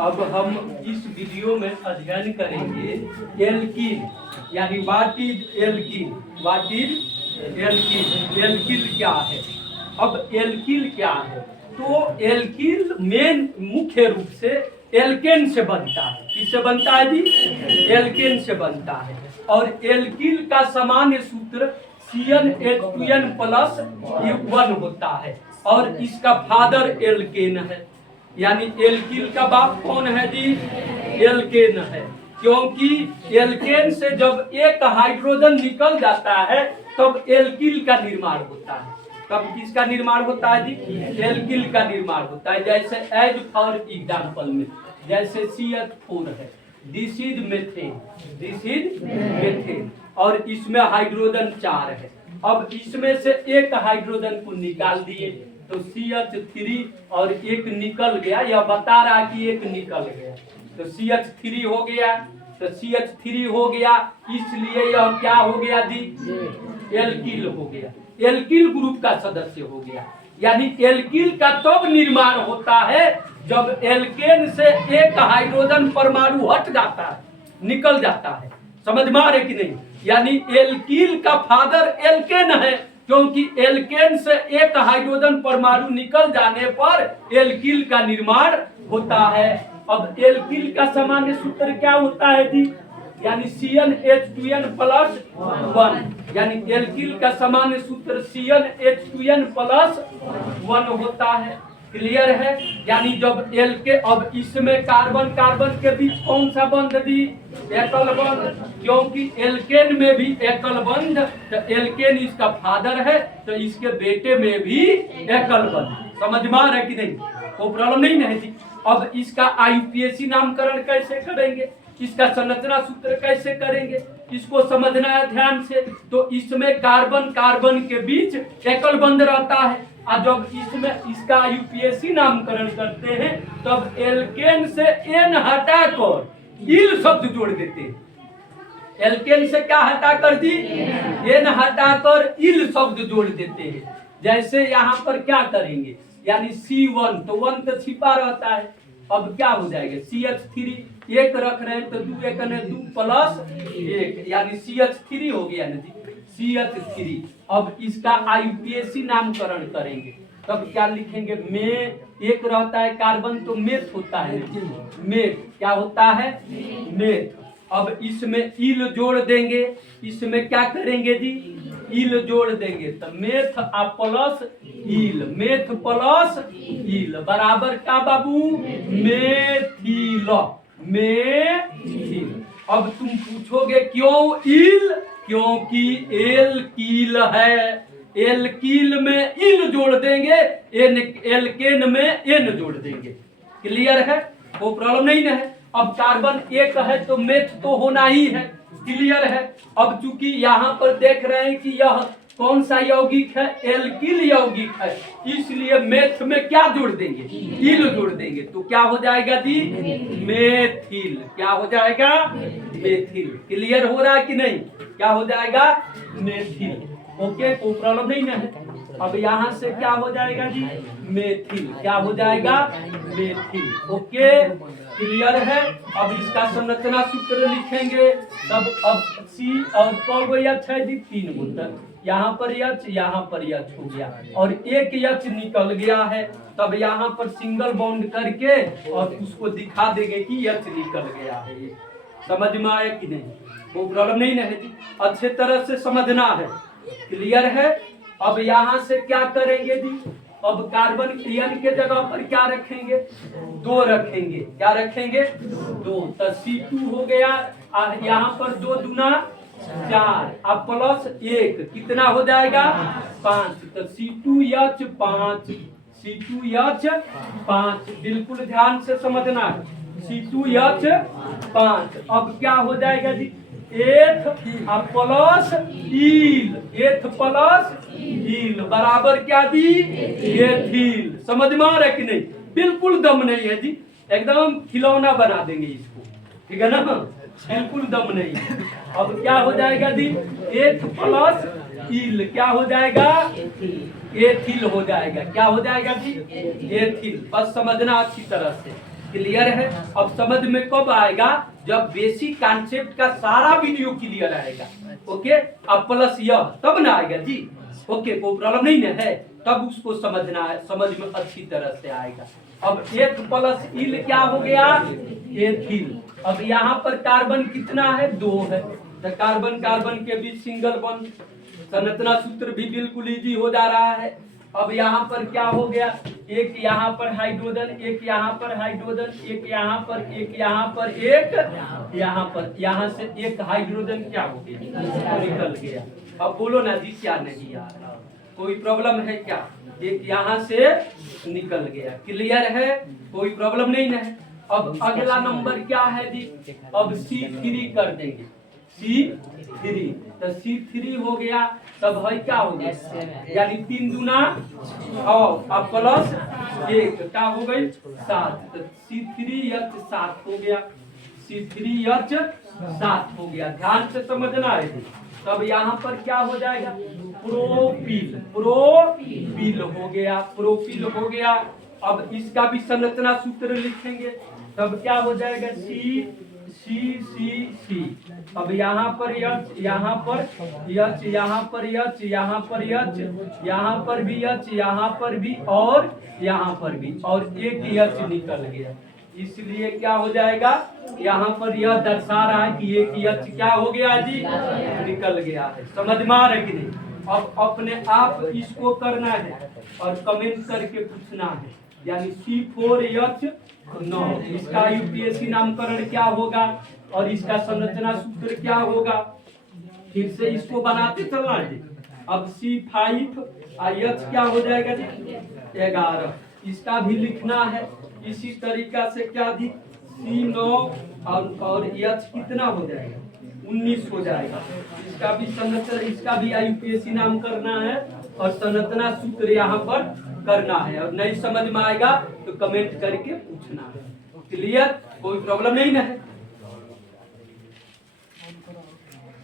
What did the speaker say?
अब हम इस वीडियो में अध्ययन करेंगे एल्कीन, यानी what is alkene. What is alkene, alkene क्या है। अब एल्कीन क्या है, तो एल्कीन मेन मुख्य रूप से एल्केन से बनता है। किससे बनता है जी? एल्केन से बनता है। और एल्कीन का सामान्य सूत्र CnH2n प्लस 1 होता है और इसका फादर एल्केन है। यानी एल्कीन का बाप कौन है जी? एल्केन है। क्योंकि एल्केन से जब एक हाइड्रोजन निकल जाता है तब एल्कीन का निर्माण होता है। तब किसका निर्माण होता है जी? एल्कीन का निर्माण होता है। जैसे एज फॉर एग्जाम्पल में जैसे CH4 है, this is methane, this is methane, और इसमें हाइड्रोजन 4 है। अब इसमें से एक हाइड्रोजन को निकाल दिए तो CH3 और एक निकल गया, यह बता रहा कि एक निकल गया तो CH3 हो गया, तो CH3 हो गया, इसलिए यह क्या हो गया जी? एल्कीन हो गया, एल्कीन ग्रुप का सदस्य हो गया। यानी एल्कीन का तब निर्माण होता है जब एल्केन से एक हाइड्रोजन परमाणु हट जाता है, निकल जाता है। समझ में आ रहे कि नहीं? यानी एल्कीन का फादर एल्केन है, क्योंकि एल्केन से एक हाइड्रोजन परमाणु निकल जाने पर एल्कीन का निर्माण होता है। अब एल्कीन का सामान्य सूत्र क्या होता है जी? यानी CnH2n प्लस 1, यानी एल्कीन का सामान्य सूत्र CnH2n प्लस 1 होता है। क्लियर है? यानी जब एल्के, अब इसमें कार्बन कार्बन के बीच कौन सा बंध दी? एकल बंध, क्योंकि एल्केन में भी एकल बंध, तो एल्केन इसका फादर है तो इसके बेटे में भी एकल बंध। समझ में आ रहा है कि नहीं? कोई प्रॉब्लम नहीं है जी। अब इसका IUPAC नामकरण कैसे करेंगे, इसका संरचना सूत्र कैसे करेंगे, इसको समझना है ध्यान से। तो इसमें कार्बन कार्बन के बीच एकल बंध रहता है, और जब इसमें इसका IUPAC नामकरण करते हैं तब एल्केन से N हटाकर इल शब्द जोड़ देते हैं। एल्केन से क्या हटाकर दी? N हटाकर इल शब्द जोड़ देते हैं। जैसे यहाँ पर क्या करेंगे, यानी C1, तो 1 तो छिपा रहता है। अब क्या हो जाएगा? CH3 एक रख रहे हैं तो 2 1 2 प्लस 1, यानी CH3 हो गया ना जी, CH3। अब इसका IUPAC नामकरण करेंगे तब क्या लिखेंगे? में एक रहता है कार्बन तो मेथ होता है, मेथ क्या होता है? मेथ। अब इसमें इल जोड़ देंगे, इसमें क्या करेंगे जी? इल जोड़ देंगे तो मेथ प्लस इल, मेथ प्लस इल बराबर क्या बाबू? Methyl, methyl. अब तुम पूछोगे क्यों इल? क्योंकि एल्कील है, एल्कील में इल जोड़ देंगे, एल्केन में एन जोड़ देंगे। क्लियर है? वो प्रॉब्लम नहीं है। अब कार्बन एक है तो मेथ तो होना ही है। क्लियर है? अब चूंकि यहाँ पर देख रहे हैं कि यह कौन सा यौगिक है? एल्किल यौगिक है, इसलिए मेथ में क्या जोड़ देंगे? इल जोड़ देंगे। तो क्या हो जाएगा जी? मेथिल। क्या हो जाएगा? मेथिल। क्लियर हो रहा है कि नहीं? क्या हो जाएगा? मेथिल। ओके, कोई प्रॉब्लम नहीं है। अब यहाँ से क्या हो जाएगा जी? मेथिल। क्या हो जाएगा? मेथिल। ओके, क्लियर है? अब इसका संरचना सूत्र लिखेंगे तब अब C और कौन गो H है जी? 3 गो तक, यहाँ पर H, यहाँ पर H हो गया और एक H निकल गया है। तब यहाँ पर सिंगल बॉन्ड करके और उसको दिखा देंगे कि H निकल गया है। ये समझ में आया कि नहीं? वो प्रॉब्लम नहीं है जी, अच्छे तरह से समझना है। क्लियर है? अब यहाँ से क्या करेंगे जी? अब कार्बन N के जगह पर क्या रखेंगे? 2 रखेंगे। क्या रखेंगे? 2। तो C2 हो गया, यहाँ पर 2 दूना 4, अब प्लस 1 कितना हो जाएगा? 5। तो C2H5, C2H5। बिल्कुल ध्यान से समझना है, C2H5। अब क्या हो जाएगा जी? एथ प्लस ईल, एथ प्लस ईल बराबर क्या दी? एथिल। समझ में आ रहा है कि नहीं? बिल्कुल दम नहीं है जी, एकदम खिलौना बना देंगे इसको, ठीक है ना? बिल्कुल दम नहीं है। अब क्या हो जाएगा जी? एथ प्लस ईल क्या हो जाएगा? एथिल हो जाएगा। क्या हो जाएगा जी? एथिल। बस समझना अच्छी तरह से। क्लियर है। अब समझ में कब आएगा, जब बेसिक कॉन्सेप्ट का सारा वीडियो क्लियर आएगा। ओके, अब प्लस यह तब ना आएगा जी। ओके, कोई प्रॉब्लम नहीं ना है, तब उसको समझना है, समझ में अच्छी तरह से आएगा। अब एक प्लस इल क्या हो गया, एथिल। अब यहाँ पर कार्बन कितना है, 2 है, तो कार्बन कार्बन के बीच सिंगल बॉन्ड, संरचना सूत्र भी बिल्कुल इजी हो जा रहा है। अब यहाँ पर क्या हो गया, एक यहाँ पर हाइड्रोजन, एक यहाँ पर हाइड्रोजन, एक यहाँ पर, एक यहाँ पर, एक यहाँ पर, यहाँ से एक हाइड्रोजन क्या हो गया, निकल गया। अब बोलो ना जी, क्या नहीं आ रहा, कोई प्रॉब्लम है क्या? एक यहाँ से निकल गया, क्लियर है, कोई प्रॉब्लम नहीं है। अब अगला नंबर क्या है जी, अब C3 कर देंगे, C3, तो C3 हो गया, तब है क्या हो गया, यानी 3 दूना 6 अब प्लस 1 क्या हो गई 7, तो C3H7 हो गया, C3H7 हो गया। ध्यान से समझना है जी। तब यहाँ पर क्या हो जाएगा, प्रोपील, प्रोपील हो गया, प्रोपील हो गया। अब इसका भी संरचना सूत्र लिखेंगे, तब क्या हो जाएगा, C। अब यहाँ पर H, यहाँ पर H, यहाँ पर H, यहाँ पर H, यहाँ पर भी H, यहाँ पर भी और यहाँ पर भी, और एक H निकल गया, इसलिए क्या हो जाएगा, यहाँ पर यह दर्शा रहा है कि एक H क्या हो गया जी, निकल गया है। समझ में आ रहा है कि नहीं? अब अपने आप इसको करना है और कमेंट करके पूछना है, यानी C4H9, इसका यूपीएससी नामकरण क्या होगा और इसका संरचना सूत्र क्या होगा, फिर से इसको बनाते चलना है। अब C5H क्या हो जाएगा जी, 11, इसका भी लिखना है इसी तरीका से। क्या दी, C9 और H कितना हो जाएगा, 19 हो जाएगा। इसका भी संरचना, इसका भी यूपीएससी नाम करना है और संरचना सूत्र यहाँ पर करना है। और नहीं समझ में आएगा तो कमेंट करके पूछना है। क्लियर, कोई प्रॉब्लम नहीं है।